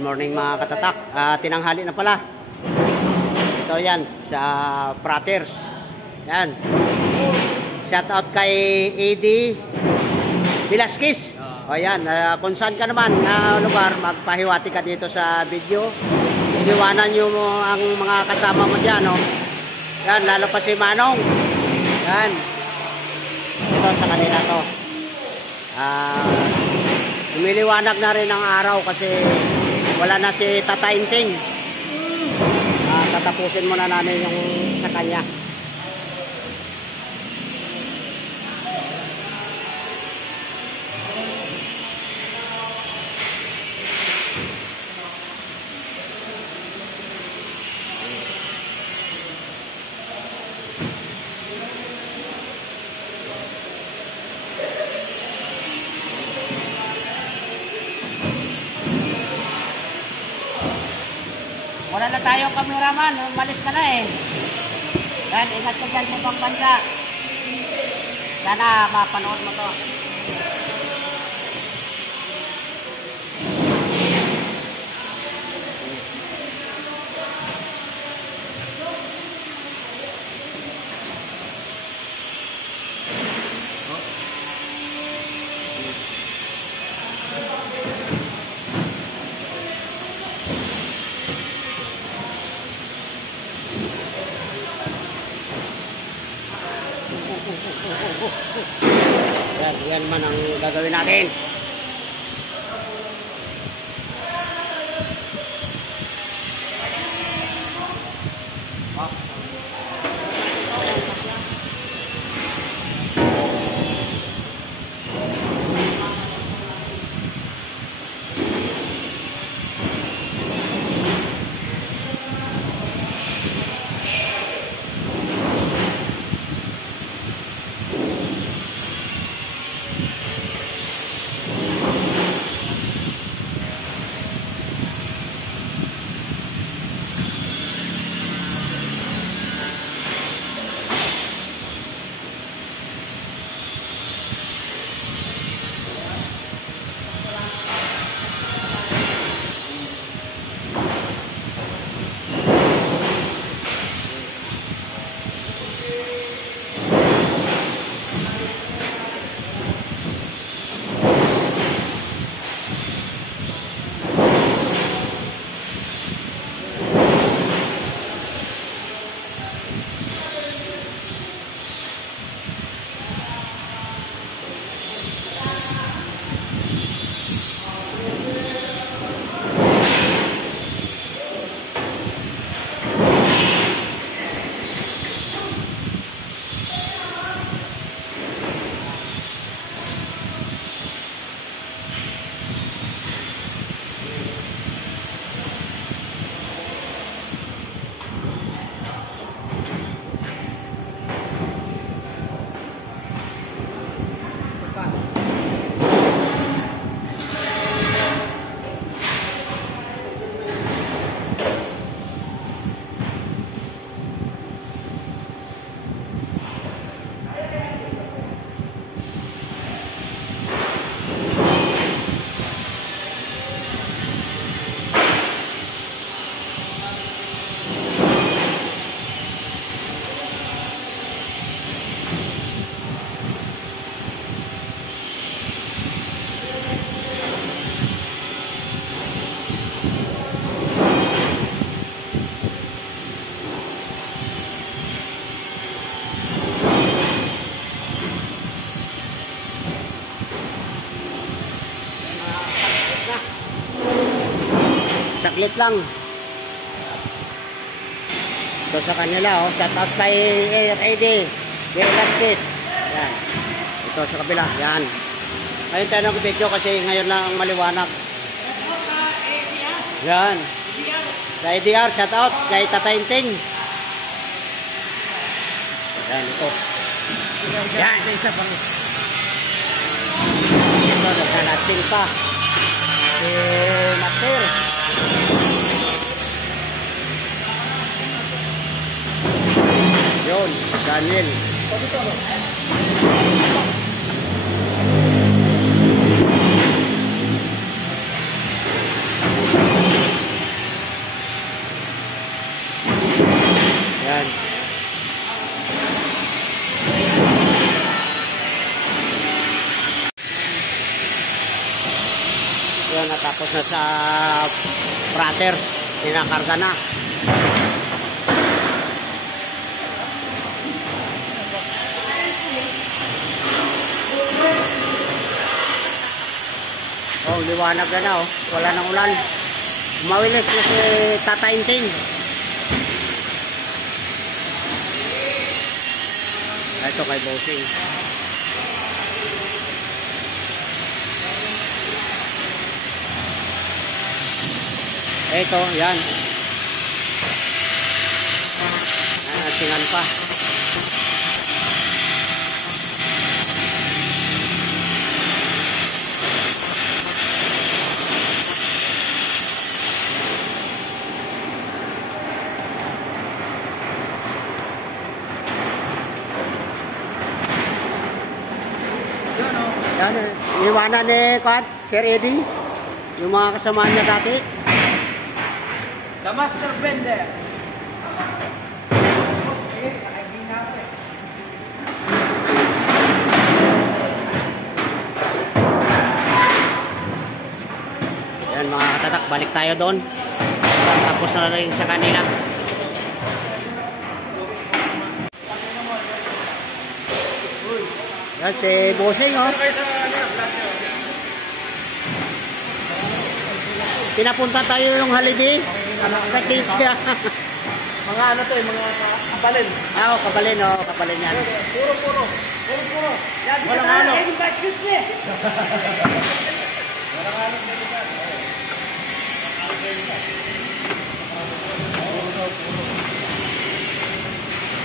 Good morning mga katatak. Tinanghali na pala. Ito yan sa Praters. Yan. Shout out kay Eddie Velasquez. O yan, kung saan ka naman na lugar, magpahiwati ka dito sa video. Iniwanan nyo mo ang mga kasama mo dyan. Oh. Yan, lalo pa si Manong. Yan. Ito sa kanila to. Lumiliwanag na rin ang araw kasi wala na si Tata Inting. Tatapusin muna namin yung sa kanya. Wala na tayo cameraman, umalis ka na eh. Yan, ingat ka dyan sa ibang bansa. Sana mapanood mo to. Yan man ang gagawin natin. Saklit lang. Ito sa kanila, oh. Shout out kay Eddie Velasquez. Yan. Ito sa kabila. Yan. Ngayon tayo nag-video kasi ngayon lang ang maliwanag. Yan. Sa EDR, shout out kay Tata Inting. Yan, ito. Yan. Isa pang. Ito, nagkalating pa. Si Master. Yun, Daniel. Ito natapos na sa Pratters. Pinakarga na. Oh, liwanag na oh. Wala nang ulan. Mawilis na si Tata Inting. Ito kay Bossing. Ito, yan. Tingan pa. Yan, iwanan ni Sir Eddie, yung mga kasama niya dati. The Master Blender. Yan mga katatak, balik tayo doon. Tapos na rin sa kanila. Yan si Bossing oh. Pinapunta tayo yung holiday. Kasi siya. Mga ano to, mga kabalin. Ah, kabalin oh, kabalin yan. Puro. Walang ano.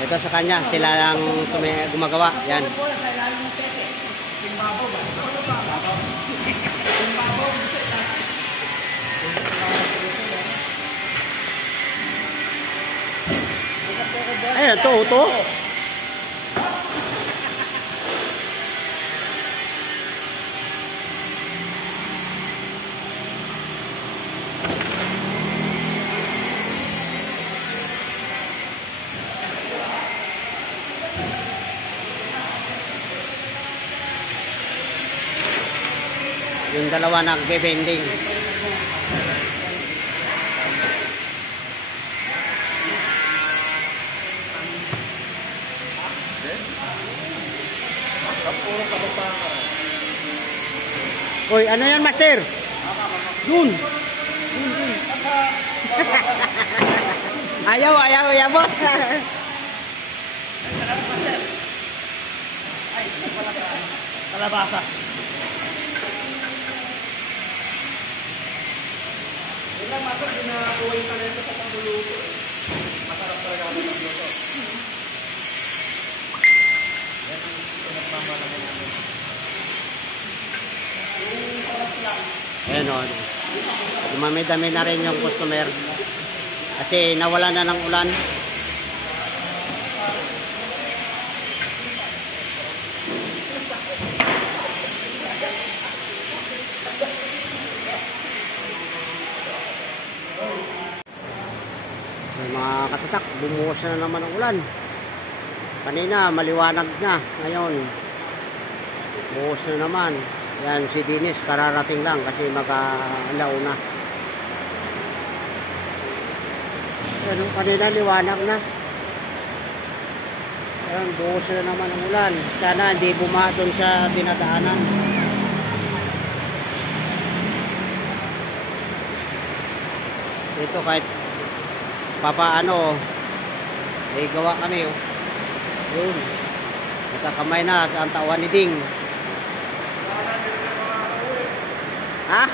Ito sa kanya, sila lang gumagawa. Yan. Ayan, ito. Yung dalawa nagbe-bending. Uy, ano yan, Master? Dun. Ayaw, boss. Kalabasa. Ilang master, ginakuha yung talento sa panguluto. Masarap talaga ang panguluto. Yan ang pinagmamalaman namin. Ayan o. Dumami-dami na rin yung customer. Kasi nawala na ng ulan. Mga katatak, bumuhos na naman ang ulan. Kanina maliwanag na, ngayon buhos na naman. Yan si Dinis, kararating lang kasi mag-alaw na. Pero kanina liwanag na. Yan, buhos na naman ang ulan. Sana hindi bumaha doon sa dinadaanan. Ito kahit papaano, may gawa kami oh. Yun. Nakakamay na sa antawan ni Ding. Ha?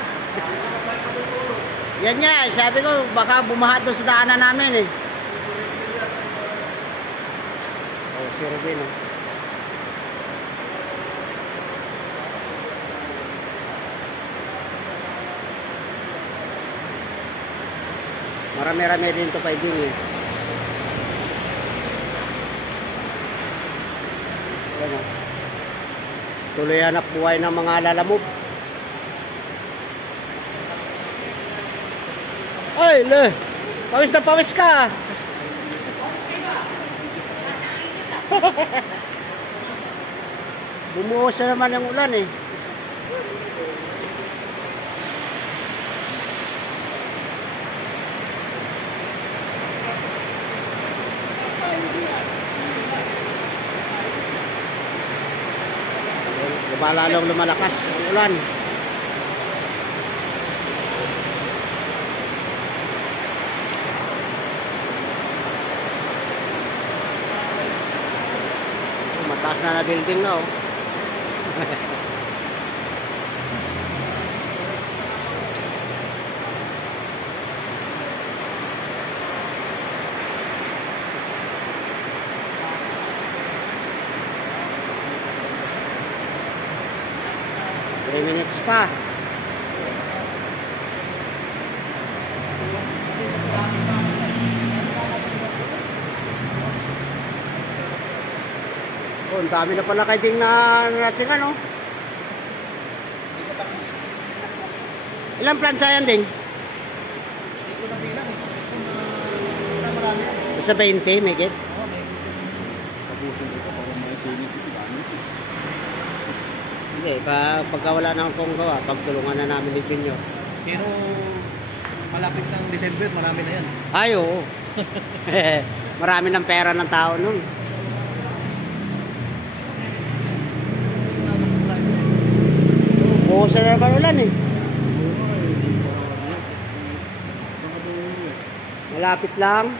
Yan nga, sabi ko baka bumaha doon sa daanan namin eh. Oh, si Ruben oh. Marami-rami din to kay Ding eh. Yan o. Tuloy hanap buhay ng mga lalamove. Ay, le. Pawis na pawis ka. Bumuhos na naman ang ulan eh. lalong lumalakas ang ulan. Mataas na building na, oh. 3 minutes pa. Oh, ang dami na pala kayo ding na natin, ano? Ilang plancha yan ding? Hindi ko na bilang eh. Marami na. Sa 20, may get? Oo, may. Tapusin ko pa kung may sinis ito. Hindi, pagka wala na akong gawa, pagtulungan na namin ni Junior. Pero malapit ng December, marami na yan. Ay, oo. Marami ng pera ng tao nun. Bukas na naman ulan eh. Malapit lang.